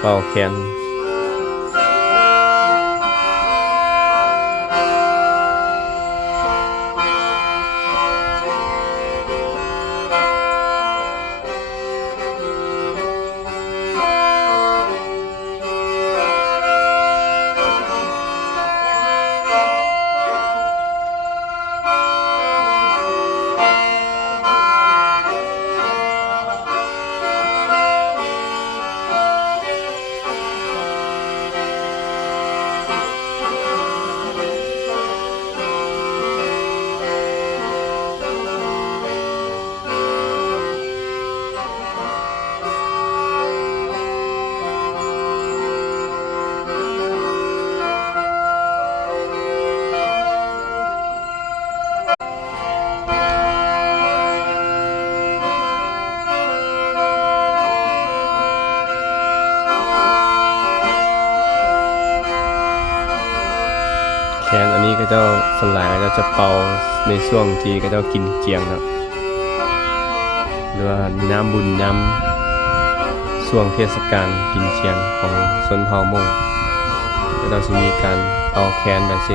เป่าแคนแคนอันนี้ก็เจ้าสลายก็จะเป่าในช่วงที่ก็เจ้ากินเกียงนะหรือว่าน้ำบุญน้ำช่วงเทศกาลกินเกียงของชนเผ่ามงก็เจ้าจะมีการเป่าแคนแบบสิ